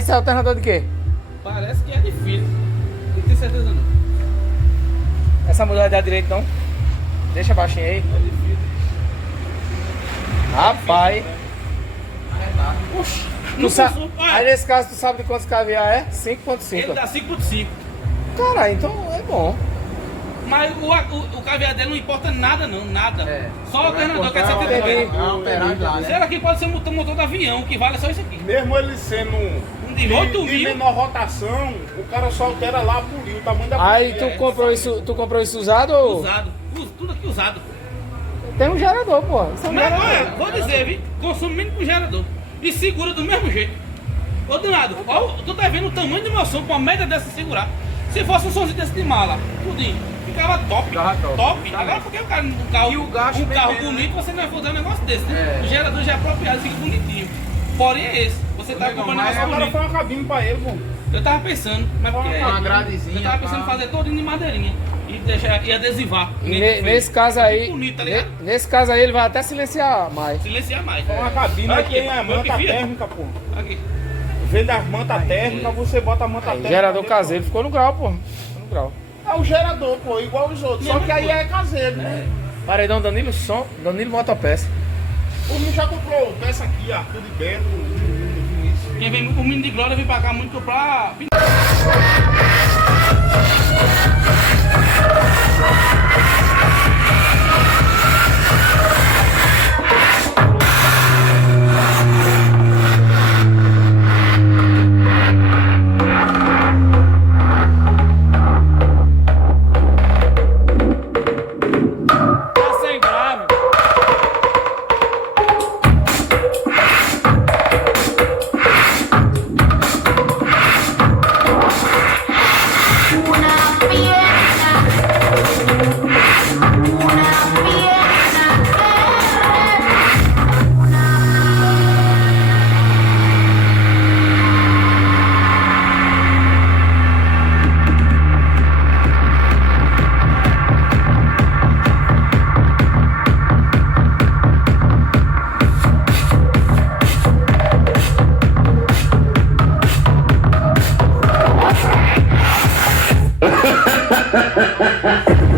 isso é alternador de quê? Parece que é difícil. Não tenho certeza não. Essa mulher dá direito não? Deixa baixinho aí. É difícil. Rapaz. Oxi, Tu não sabe, passou. aí nesse caso tu sabe de quantos caviar é? Ele 5.5. dá 5.5. Caralho, então é bom. Mas o caviar dele não importa nada não, nada. É. Só o alternador que é entendi. 70. É uma operagem lá, né? Será que pode ser o motor do avião, que vale só isso aqui? Mesmo ele sendo Um de 8 de mil. menor rotação, o cara só altera lá a polia, o tamanho da Aí polia. tu comprou isso usado ou? Usado. Tudo aqui usado. Tem um gerador, pô. Isso é um Mas gerador. olha, vou dizer, viu? Consome menos que o gerador. E segura do mesmo jeito. Ô Danado, ó, tu tá vendo o tamanho do meu som com a média dessa segurar. Se fosse um somzinho desse de mala, tudinho, ficava top. Ficava top. Agora porque o cara um carro, E o gasto um carro bem menos, bonito, você não vai fazer um negócio desse, né? É. O gerador já é apropriado, fica bonitinho. Porém é esse. Você tá Legal, comprando um mas negócio Agora bonito. foi uma cabine pra ele, pô. Eu tava pensando, mas porque Uma gradezinha. eu tava pensando em fazer todinho de madeirinha. E deixar e adesivar. Nesse caso aí, Bonito, tá ligado? nesse caso aí ele vai até silenciar mais. Silenciar mais. Foi uma cabine, Aqui, aí tem a foi manta que fiz. térmica, pô. Aqui. Vende as mantas térmicas, você bota a manta Aí, térmica. gerador dentro, caseiro ficou no grau, pô. Ficou no grau. É o gerador, pô, igual os outros. Só Mesma que aí coisa. é caseiro, né? Paredão Danilo Som, Danilo Motopeça. O menino já comprou peça aqui, Arthur de Beto, Vinícius. Quem vem, o menino de Glória vem pra cá muito pra. Tá sem grave. Una pierna, una pierna, Ha